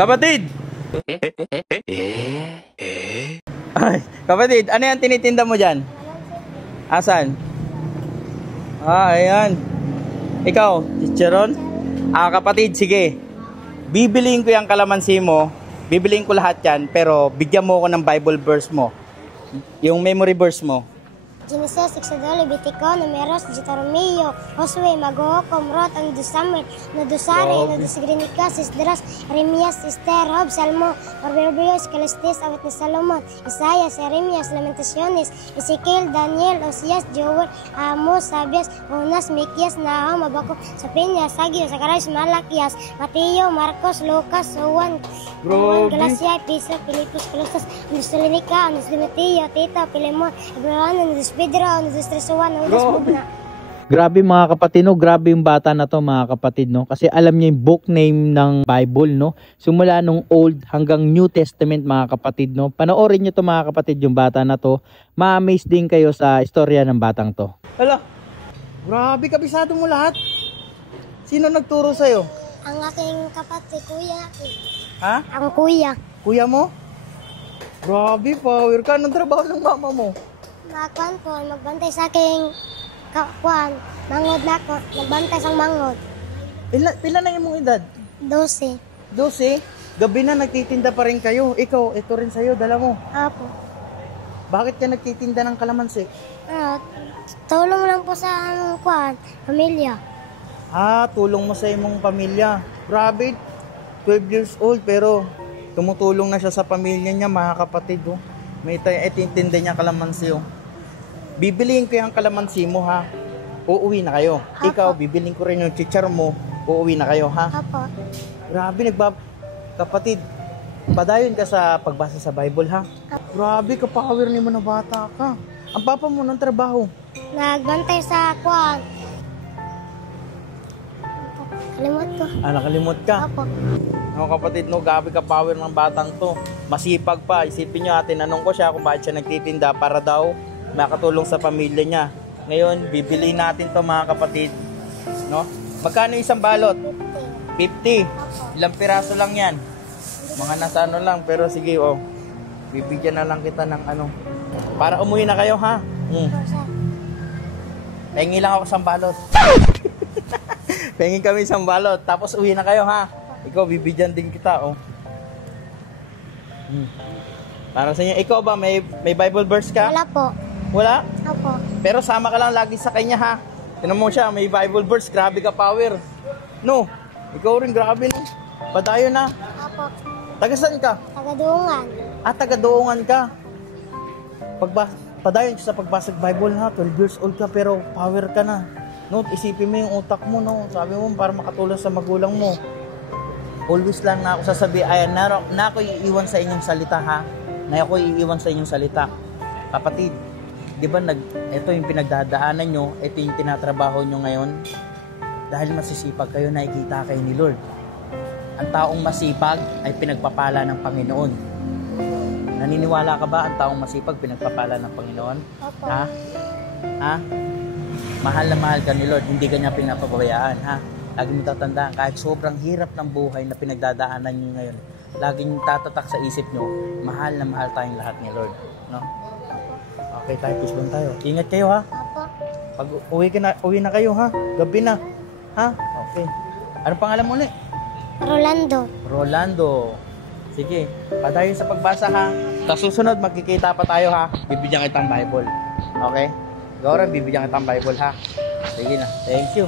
Kapatid! Ay, kapatid, ano yan tinitinda mo dyan? Asan? Ayan. Ikaw, chicharon? Kapatid, sige. Bibiliin ko yung kalamansi mo. Bibiliin ko lahat yan, pero bigyan mo ako ng Bible verse mo. Yung memory verse mo. Genesis, Exodus, Levítico, Números, Deuteronomio, Josue, Mago, Comrot, Ando Samuel, Nodosare, Nodosgrinica, Sisdras, Jeremias, Esther, Job, Salmo, Proverbios, Ecclesiastes, Awit ni Salomon, Isaias, Jeremias, Lamentaciones, Ezekiel, Daniel, Osias, Joel, Amos, Sabias, Jonas, Mikias, Nahum, Habakuk, Sophenia, Sagio, Zacarias, Malakias, Mateo, Marcos, Lucas, Juan, Galacia, Pisa, Filipos, Colosas, Andosolinica, Andosolimoteo, Tito, Pilemon, Abraham, Pedro, grabe mga kapatid, no? Grabe yung bata na to mga kapatid, no? Kasi alam niya yung book name ng Bible, no? Simula nung Old hanggang New Testament mga kapatid, no? Panoorin niyo to mga kapatid, yung bata na to. Ma-amaze din kayo sa istorya ng batang to. Hala, grabe, kabisado mo lahat. Sino nagturo sa'yo? Ang aking kapatid, kuya. Ha? Ang kuya. Kuya mo? Grabe, power ka. Anong trabaho ng mama mo? Nakuan po, magbantay sa aking kuan. Mangod na ako, magbantay sa mangod. Pila na yung mong edad? 12. 12? Gabi na nagtitinda pa rin kayo. Ikaw, ito rin sa'yo, dala mo. Apo. Bakit ka nagtitinda ng kalamansi? Tulong lang po sa kuan, pamilya. Tulong mo sa imong pamilya. Grabe, 12 years old pero tumutulong na siya sa pamilya niya mga kapatid. Oh. May itintinda niya kalamansi. Oh. Bibiliin ko yung kalamansi mo ha. Uuwi na kayo. Apo. Ikaw, bibiliin ko rin yung chichar mo. Uuwi na kayo ha. Apo. Grabe, kapatid, padayon ka sa pagbasa sa Bible ha. Grabe, kapower ni mo na bata ka. Ang papa mo ng trabaho? Nagbantay sa kuan. Kalimot ko. Nakalimot ka? Apo. No, kapatid, no, gabi ka power ng batang to. Masipag pa. Isipin nyo, tinanong ko siya kung bakit siya nagtitinda para daw makatulong sa pamilya niya. Ngayon, bibili natin to mga kapatid. No? Magkano isang balot? 50. Ilang piraso lang yan? Mga nasa ano lang. Pero sige, oh. Bibigyan na lang kita ng ano. Para umuwi na kayo, ha? Pengi lang ako isang balot. Pengi kami isang balot. Tapos uwi na kayo, ha? Ikaw, bibigyan din kita, oh. Para sa inyo, ikaw ba, may Bible verse ka? Wala po. Wala? Apo. Pero sama ka lang lagi sa kanya, ha? Tinan mo siya, may Bible verse, grabe ka power. No, ikaw rin, grabe no. Padayon na. Apo. Tagasan ka? Tagaduungan. Tagaduungan ka. Padayon sa pagbasag Bible, ha? 12 years old ka, pero power ka na. No, isipin mo yung utak mo, no? Sabi mo, para makatulong sa magulang mo. Always lang na ako sasabi, ayan, na ako iiwan sa inyong salita, ha? Na ako iiwan sa inyong salita. Kapatid, di ba, ito yung pinagdadaanan nyo, ito yung tinatrabaho nyo ngayon. Dahil masisipag kayo, nakikita kayo ni Lord. Ang taong masipag ay pinagpapala ng Panginoon. Naniniwala ka ba ang taong masipag pinagpapala ng Panginoon? Opo. Ha? Ha? Mahal na mahal ka ni Lord, hindi ka niya pinapabayaan, ha? Lagi mo tatandaan, kahit sobrang hirap ng buhay na pinagdadaanan nyo ngayon, laging tatatak sa isip nyo, mahal na mahal tayong lahat ni Lord. No? Okay, tayo, peace lang tayo. Ingat kayo, ha? Apo. Pag uwi na kayo, ha? Gabi na. Ha? Okay. Anong pangalan mo ulit? Rolando. Rolando. Sige, padayon sa pagbasa, ha? Sa susunod, magkikita pa tayo, ha? Bibigyan kitang Bible. Okay? Gawin, bibigyan kitang Bible, ha? Sige na. Thank you.